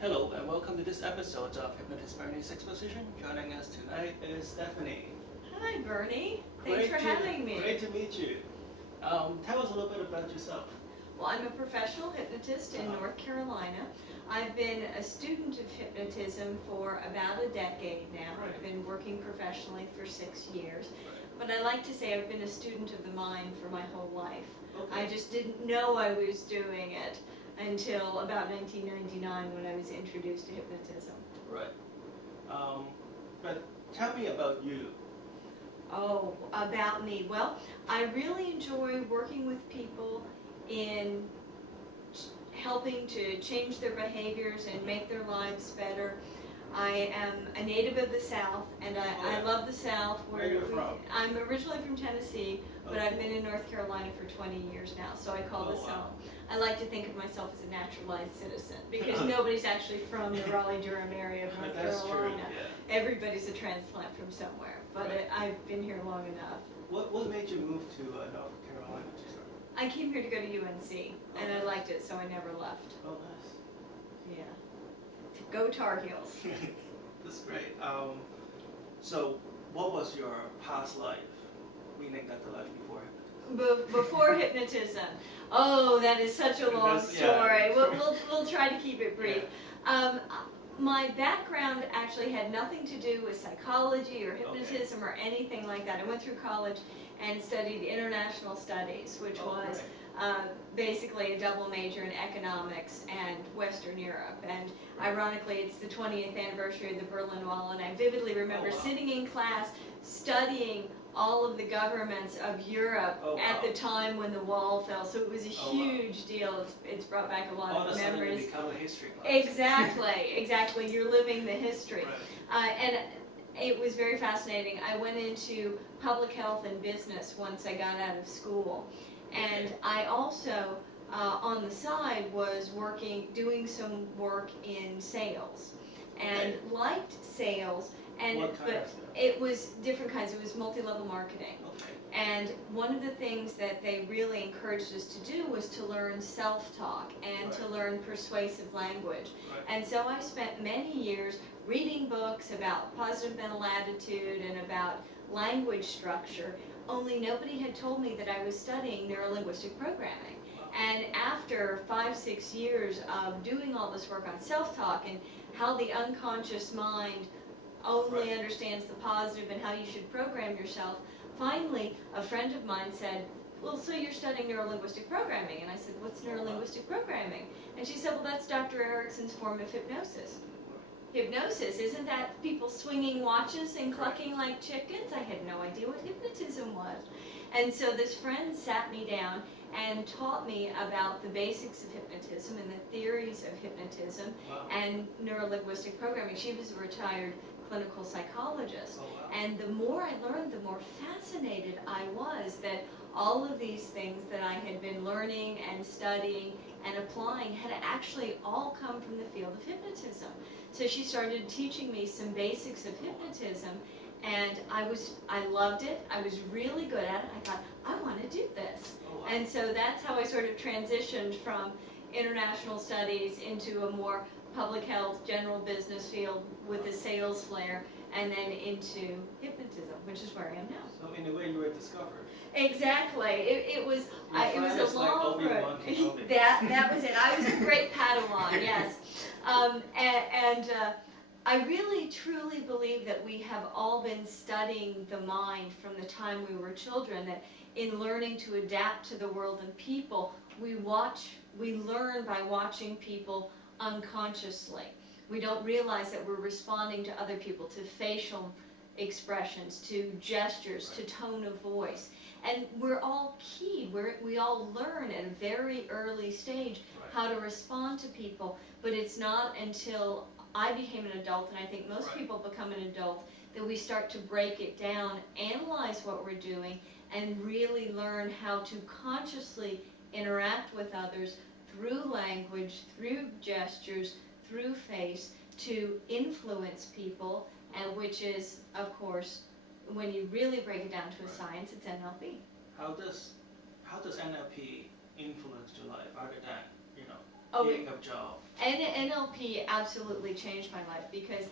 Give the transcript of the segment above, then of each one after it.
Hello and welcome to this episode of Hypnotist Bernie's Exposition. Joining us tonight is Stephanie. Hi Bernie, thanks for having me. Great to meet you. Tell us a little bit about yourself. Well, I'm a professional hypnotist in North Carolina. I've been a student of hypnotism for about a decade now. Right. I've been working professionally for 6 years. But I like to say I've been a student of the mind for my whole life. Okay. I just didn't know I was doing it until about 1999 when I was introduced to hypnotism. Right. But tell me about you. Oh, about me. Well, I really enjoy working with people in helping to change their behaviors and make their lives better. I am a native of the South, and I love the South. Where are you from? I'm originally from Tennessee, but Okay. I've been in North Carolina for 20 years now, so I call this wow. I like to think of myself as a naturalized citizen, because nobody's actually from the Raleigh-Durham area of North That's Carolina. true, yeah. Everybody's a transplant from somewhere, but Right. I've been here long enough. What made you move to North Carolina to start? I came here to go to UNC, and I liked it, so I never left. Oh, nice. Yeah. Go Tar Heels. That's great. So what was your past life? Meaning that the life before hypnotism? Before hypnotism. Oh, that is such a long That's- yeah. story. We'll try to keep it brief. My background actually had nothing to do with psychology or hypnotism or anything like that. I went through college and studied international studies, which was basically a double major in economics and Western Europe. And ironically, it's the 20th anniversary of the Berlin Wall, and I vividly remember sitting in class studying all of the governments of Europe at the time when the wall fell. So it was a huge deal. It's brought back a lot of memories. Become a history class. Exactly. You're living the history. Right. And it was very fascinating. I went into public health and business once I got out of school. And I also, on the side, was doing some work in sales, and liked sales. And What kind of sales? It was different kinds. It was multi-level marketing. Okay. And one of the things that they really encouraged us to do was to learn self-talk and to learn persuasive language. Right. And so I spent many years reading books about positive mental attitude and about language structure, only nobody had told me that I was studying neurolinguistic programming. And after 5-6 years of doing all this work on self-talk and how the unconscious mind only understands the positive and how you should program yourself, finally a friend of mine said, well, so you're studying neurolinguistic programming? And I said, what's neurolinguistic programming? And she said, well, that's Dr. Erickson's form of hypnosis. Hypnosis, isn't that people swinging watches and clucking like chickens? I had no idea what hypnotism was. And so this friend sat me down and taught me about the basics of hypnotism and the theories of hypnotism and neurolinguistic programming. She was a retired clinical psychologist. And the more I learned, the more fascinated I was that all of these things that I had been learning and studying and applying had actually all come from the field of hypnotism. So she started teaching me some basics of hypnotism, and I loved it. I was really good at it. I thought, I want to do this. And so that's how I sort of transitioned from international studies into a more public health, general business field with a sales flair, and then into hypnotism, which is where I am now. So in a way you were discovered. It was it was a long road. Kenobi. That was it. I was a great Padawan, yes. I really truly believe that we have all been studying the mind from the time we were children, that in learning to adapt to the world and people, we learn by watching people unconsciously. We don't realize that we're responding to other people, to facial expressions, to gestures, to tone of voice. And we're all keyed. We all learn at a very early stage how to respond to people, but it's not until I became an adult, and I think most people become an adult, that we start to break it down, analyze what we're doing, and really learn how to consciously interact with others through language, through gestures, through face, to influence people, and which is, of course, when you really break it down to a science, it's NLP. How does NLP influence your life other than, getting a job? NLP absolutely changed my life, because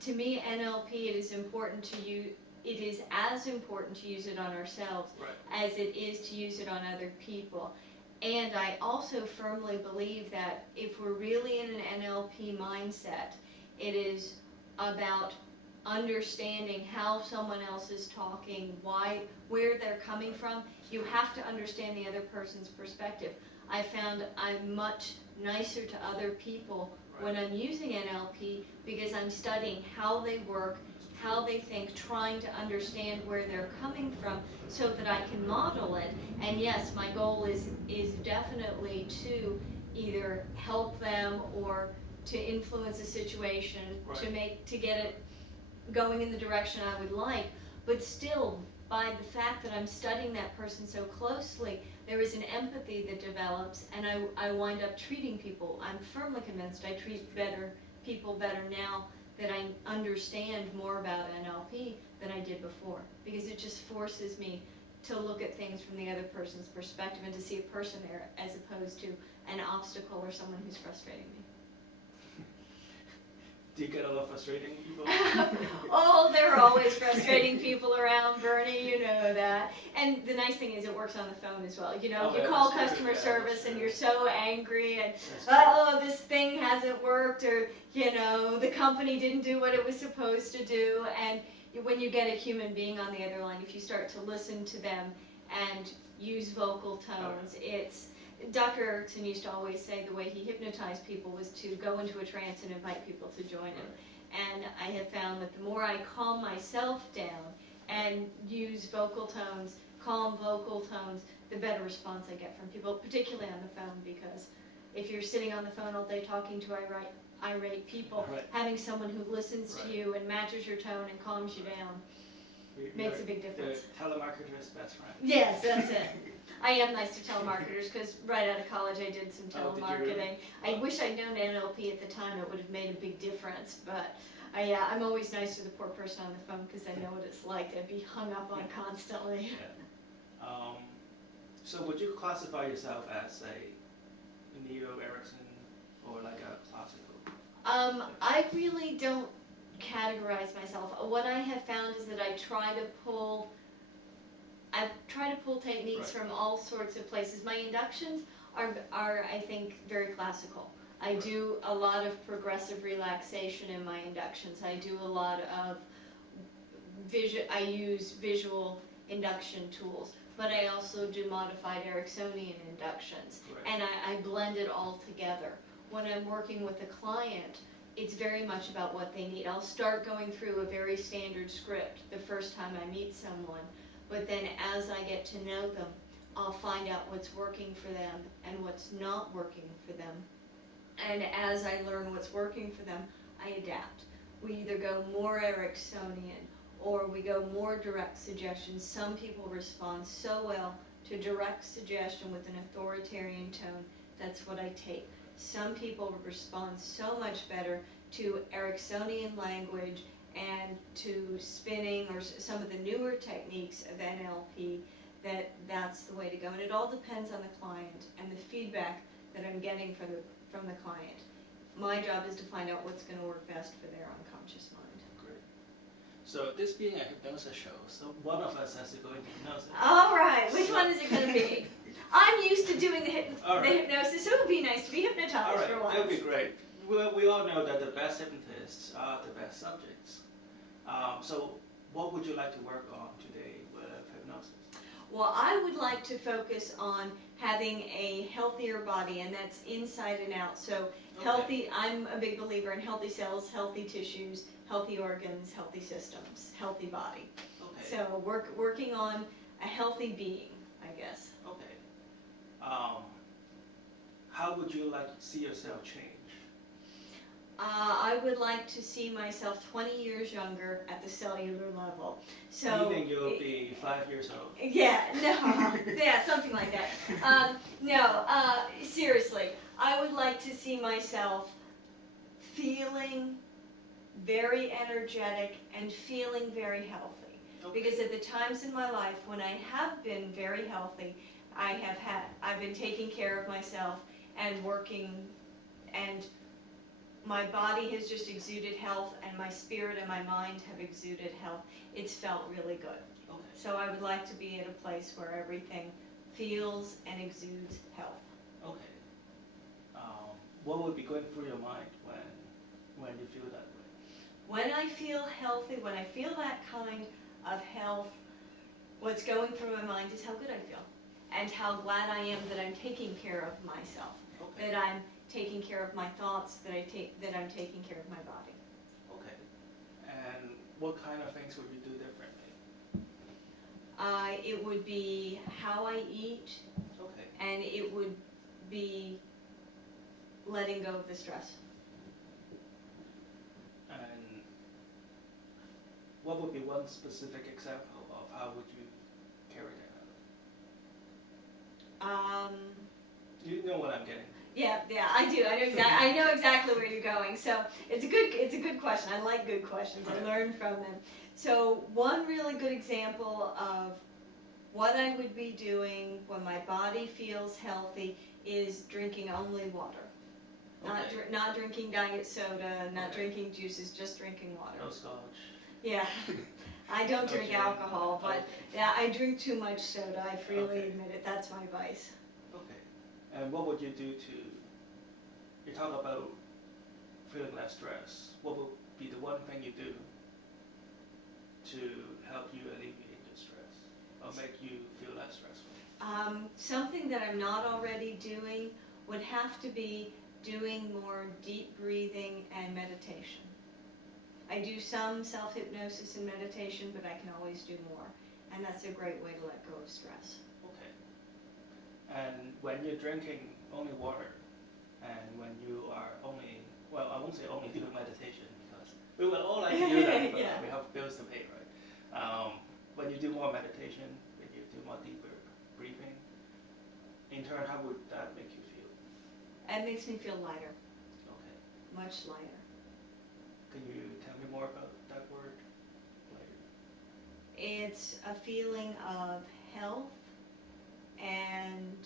to me NLP, it is important to use. It is as important to use it on ourselves Right. as it is to use it on other people. And I also firmly believe that if we're really in an NLP mindset, it is about understanding how someone else is talking, where they're coming from. You have to understand the other person's perspective. I found I'm much nicer to other people when I'm using NLP, because I'm studying how they work, how they think, trying to understand where they're coming from so that I can model it. And yes, my goal is definitely to either help them or to influence a situation, to get it going in the direction I would like. But still, by the fact that I'm studying that person so closely, there is an empathy that develops, and I wind up treating people. I'm firmly convinced I treat people better now that I understand more about NLP than I did before, because it just forces me to look at things from the other person's perspective and to see a person there as opposed to an obstacle or someone who's frustrating me. Do you get a lot of frustrating people? Oh, there are always frustrating people around, Bernie, you know that. And the nice thing is it works on the phone as well. You know, you call customer service and you're so angry and, oh, this thing hasn't worked, or, you know, the company didn't do what it was supposed to do. And when you get a human being on the other line, if you start to listen to them and use vocal tones, it's... Dr. Erickson used to always say the way he hypnotized people was to go into a trance and invite people to join him. And I have found that the more I calm myself down and use vocal tones, calm vocal tones, the better response I get from people, particularly on the phone, because if you're sitting on the phone all day talking to irate people, having someone who listens to you and matches your tone and calms you down makes a big difference. The telemarketer's best friend. Yes, that's it. I am nice to telemarketers, because right out of college I did some telemarketing. I wish I'd known NLP at the time. It would have made a big difference, but I'm always nice to the poor person on the phone, because I know what it's like to be hung up on constantly. Yeah. So would you classify yourself as a neo-Erickson or like a classical? I really don't categorize myself. What I have found is that I try to pull techniques from all sorts of places. My inductions are I think very classical. I do a lot of progressive relaxation in my inductions. I do a lot of I use visual induction tools, but I also do modified Ericksonian inductions, and I blend it all together. When I'm working with a client, it's very much about what they need. I'll start going through a very standard script the first time I meet someone, but then as I get to know them, I'll find out what's working for them and what's not working for them. And as I learn what's working for them, I adapt. We either go more Ericksonian or we go more direct suggestion. Some people respond so well to direct suggestion with an authoritarian tone. That's what I take. Some people respond so much better to Ericksonian language and to spinning or some of the newer techniques of NLP, that's the way to go. And it all depends on the client and the feedback that I'm getting from the client. My job is to find out what's going to work best for their unconscious mind. Great. So this being a hypnosis show, so one of us has to go into hypnosis. All right, which one is it going to be? I'm used to doing the hypnosis, so it would be nice to be hypnotized for once. That would be great. Well, we all know that the best hypnotists are the best subjects. So what would you like to work on today with hypnosis? Well, I would like to focus on having a healthier body, and that's inside and out. So healthy, I'm a big believer in healthy cells, healthy tissues, healthy organs, healthy systems, healthy body. Okay. So working on a healthy being, I guess. Okay. How would you like to see yourself change? I would like to see myself 20 years younger at the cellular level. So you think you'll be 5 years old? Yeah, no, yeah, something like that. Seriously, I would like to see myself feeling very energetic and feeling very healthy. Okay. Because at the times in my life when I have been very healthy, I've been taking care of myself and working and my body has just exuded health, and my spirit and my mind have exuded health. It's felt really good. Okay. So I would like to be at a place where everything feels and exudes health. Okay. What would be going through your mind when you feel that way? When I feel healthy, when I feel that kind of health, what's going through my mind is how good I feel, and how glad I am that I'm taking care of myself, Okay. that I'm taking care of my thoughts, that I'm taking care of my body. Okay. And what kind of things would you do differently? It would be how I eat, Okay. and it would be letting go of the stress. And what would be one specific example of how would you carry that out? You know what I'm getting. Yeah, I do. I know exactly where you're going. So it's a good question. I like good questions. I learn from them. So one really good example of what I would be doing when my body feels healthy is drinking only water. Okay. Not drinking diet soda, not Okay. drinking juices, just drinking water. No scotch. Yeah. I don't drink Okay. alcohol, but Okay. yeah, I drink too much soda. I freely Okay. admit it. That's my vice. Okay. And what would you do you talk about feeling less stress. What would be the one thing you do to help you alleviate your stress or make you feel less stressful? Something that I'm not already doing would have to be doing more deep breathing and meditation. I do some self-hypnosis and meditation, but I can always do more. And that's a great way to let go of stress. Okay. And when you're drinking only water, and when you are only, well, I won't say only doing meditation, because we would all like to do that, but Yeah. we have bills to pay, right? When you do more meditation, when you do more deeper breathing, in turn, how would that make you feel? It makes me feel lighter, Okay. much lighter. Can you tell me more about that word, lighter? It's a feeling of health and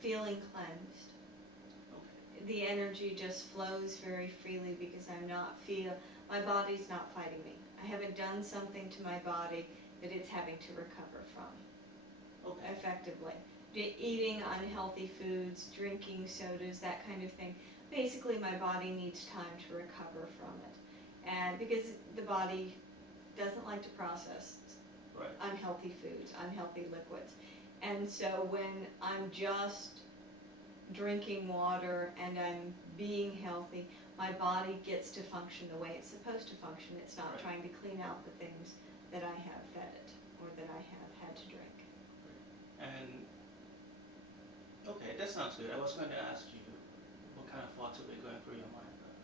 feeling cleansed. Okay. The energy just flows very freely because my body's not fighting me. I haven't done something to my body that it's having to recover from Okay. effectively. Eating unhealthy foods, drinking sodas, that kind of thing. Basically, my body needs time to recover from it. And because the body doesn't like to process Right. unhealthy foods, unhealthy liquids. And so when I'm just drinking water and I'm being healthy, my body gets to function the way it's supposed to function. It's not Right. trying to clean out the things that I have fed it or that I have had to drink. And okay, that sounds good. I was going to ask you what kind of thoughts would be going through your mind, but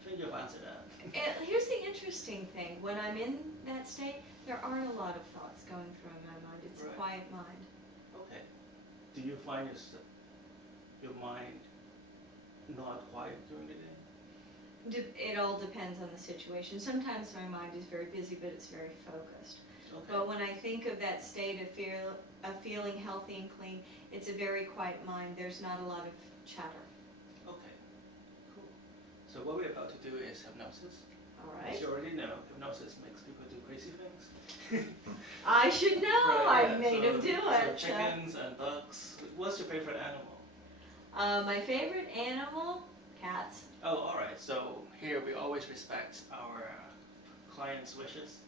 I think you've answered that. And here's the interesting thing. When I'm in that state, there aren't a lot of thoughts going through my mind. It's Right. a quiet mind. Okay. Do you find your mind not quiet during the day? It all depends on the situation. Sometimes my mind is very busy, but it's very focused. Okay. But when I think of that state of feeling healthy and clean, it's a very quiet mind. There's not a lot of chatter. Okay. Cool. So what we're about to do is hypnosis. All As right. you already know, hypnosis makes people do crazy things. I should know. Right, I yeah. made him do So it. chickens and ducks. What's your favorite animal? My favorite animal, cats. Oh, all right. So here we always respect our clients' wishes.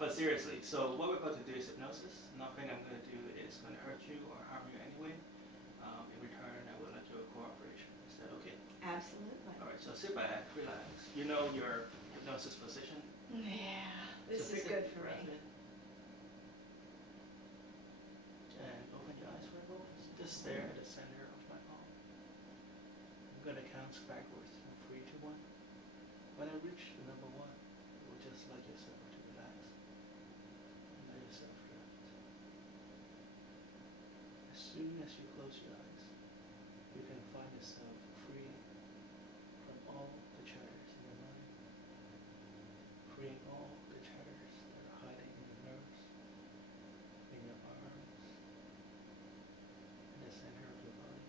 But seriously, so what we're about to do is hypnosis. Nothing I'm going to do is going to hurt you or harm you anyway. In return, I will let your cooperation. Is that okay? Absolutely. All right. So sit back, relax. You know your hypnosis position. Yeah, this So is take a good deep for breath me. in. And open your eyes for a moment. Just stare at the center of my palm. I'm going to count backwards from 3 to 1. When I reach the number 1, you will just let yourself to relax and let yourself drift. As soon as you close your eyes, you can find yourself free from all the chatters in your mind, freeing all the chatters that are hiding in your nerves, in your arms, in the center of your body.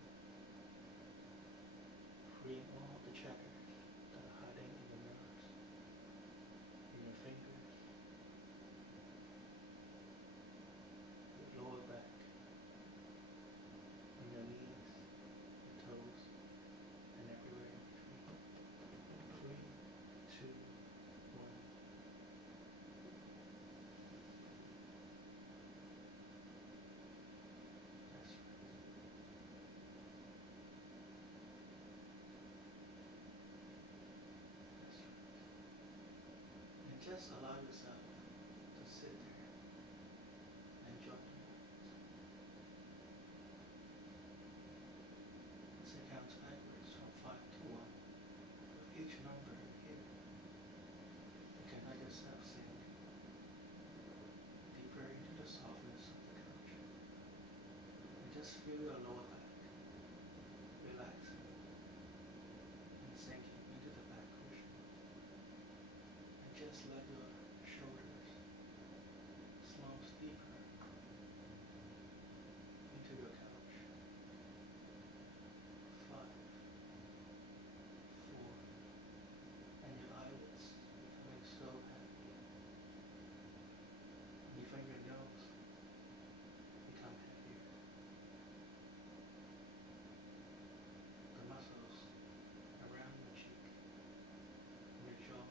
Just feel your lower back relaxing and sinking into the back cushion. And just let your shoulders slump deeper into your couch. 5, 4, and your eyelids becoming so heavy. Even your nose become heavier. The muscles around your cheek and your jaw.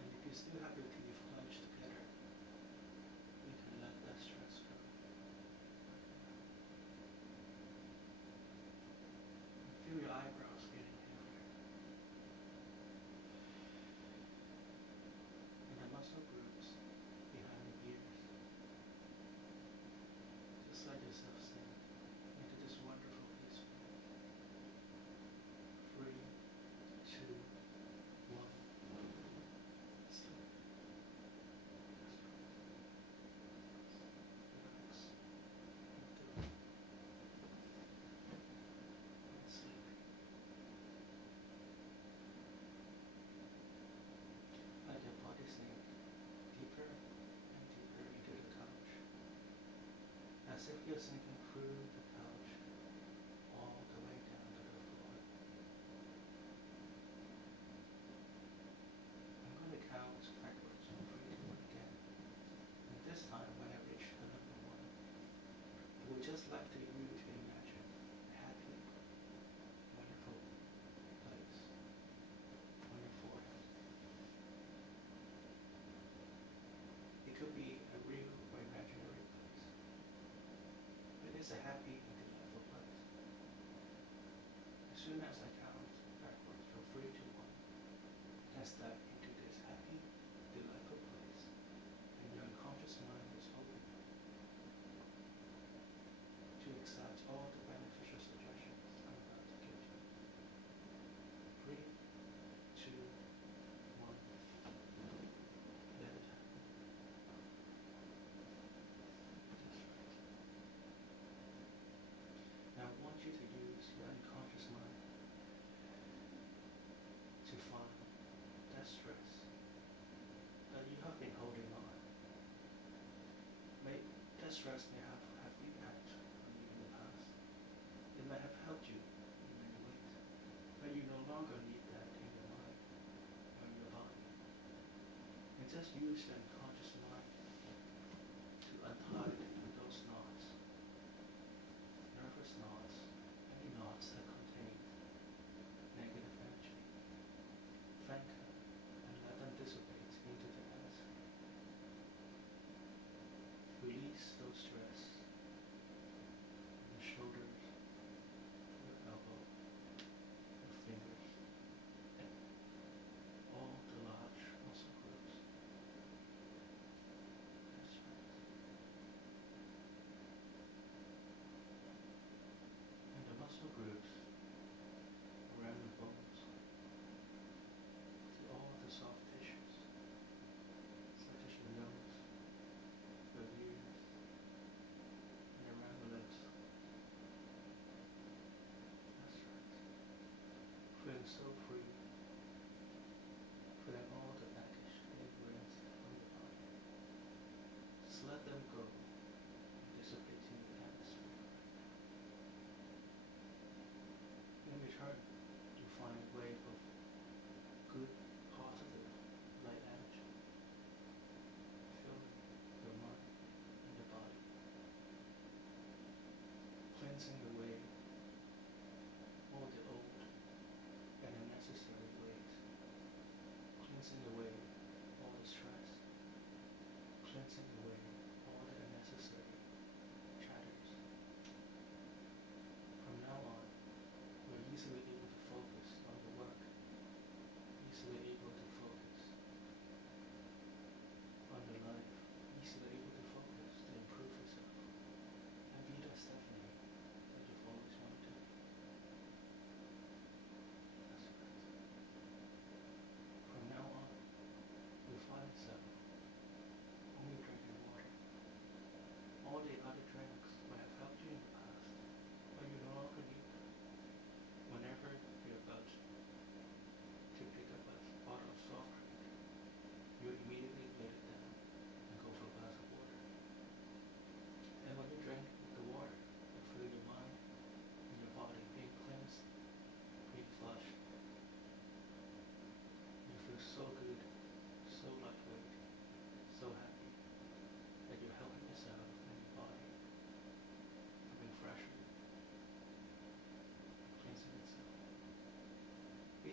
And if you still have your teeth clenched together, you can let that stress go. And feel your eyebrows getting heavier. And the muscle groups behind your ears. Just let yourself sink into this wonderful peaceful. 3, 2, 1. Sleep. Relax. And sleep. Let your body sink deeper and deeper into the couch, as if you're sinking through the couch all the way down to the floor. I'm going to count backwards from 3 to 1 again, and this time when I reach the number 1, I would just like you to imagine a happy, wonderful place on your forehead. It could be a real or imaginary place, but it's a happy and delightful place. As soon as I count backwards from 3 to 1, I step into this happy, delightful place, and your unconscious mind is open to accept all the beneficial suggestions I'm about to give you. 3, 2, 1. Let it happen. That's right. Now I want you to use your unconscious mind to find that stress that you have been holding on. That stress may have impact on you in the past. It may have helped you in many ways, but you no longer need that in your mind or in your body. And just use your unconscious mind to untie those knots, nervous knots, any knots that contain negative energy. Thank her and let them dissipate into the atmosphere. Release those stress in your shoulders, your elbow, your fingers, all the large muscle groups.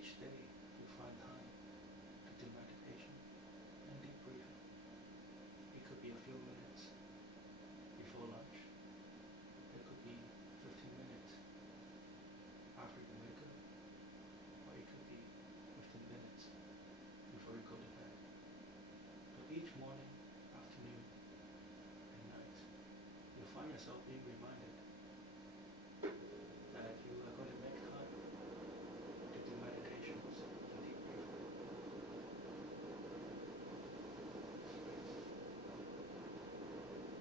each day you find time to do meditation and deep breathing. It could be a few minutes before lunch. It could be 15 minutes after you wake up. Or it could be 15 minutes before you go to bed. But each morning, afternoon, and night, you'll find yourself being reminded that you are going to make time to do meditations and deep breathing.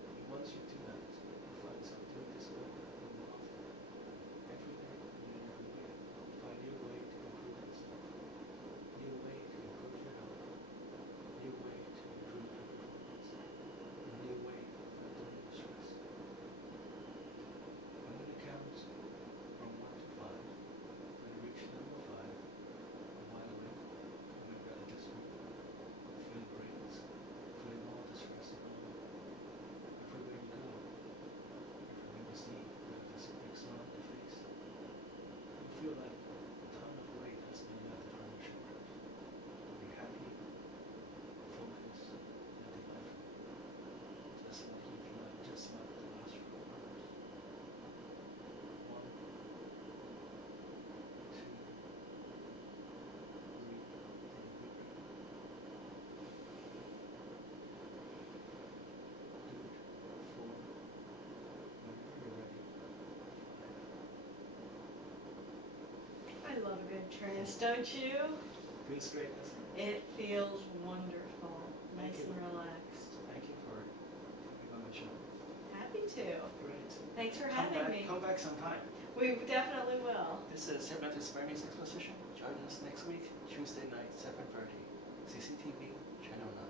And once you do that, you find yourself doing this more often. Every day, and every way, find new way to improve yourself, new way to improve your health, new way to improve your performance, a new way of handling your stress. I'm going to count from 1 to 5. When you reach number 5, I'm wide awake, coming out of this room, feeling great, feeling all the stress and all. Everywhere you go, everywhere you see, there's a big smile on your face. You feel like a ton of weight has been lifted from your shoulders. You're happy, focused, and delightful. Just like you've just left the last few hours. 1, 2, 3, and Good. 4. Whenever you're ready. 5. I love a good trance, don't you? Feels great, doesn't it? It feels wonderful, Thank nice you. and relaxed. Thank you for coming on the show. Happy to. Great. Thanks for Come having back, me. Come back sometime. We definitely will. This is Hypnotist Exposition. Join us next week, Tuesday night, 7:30, CCTV Channel 9.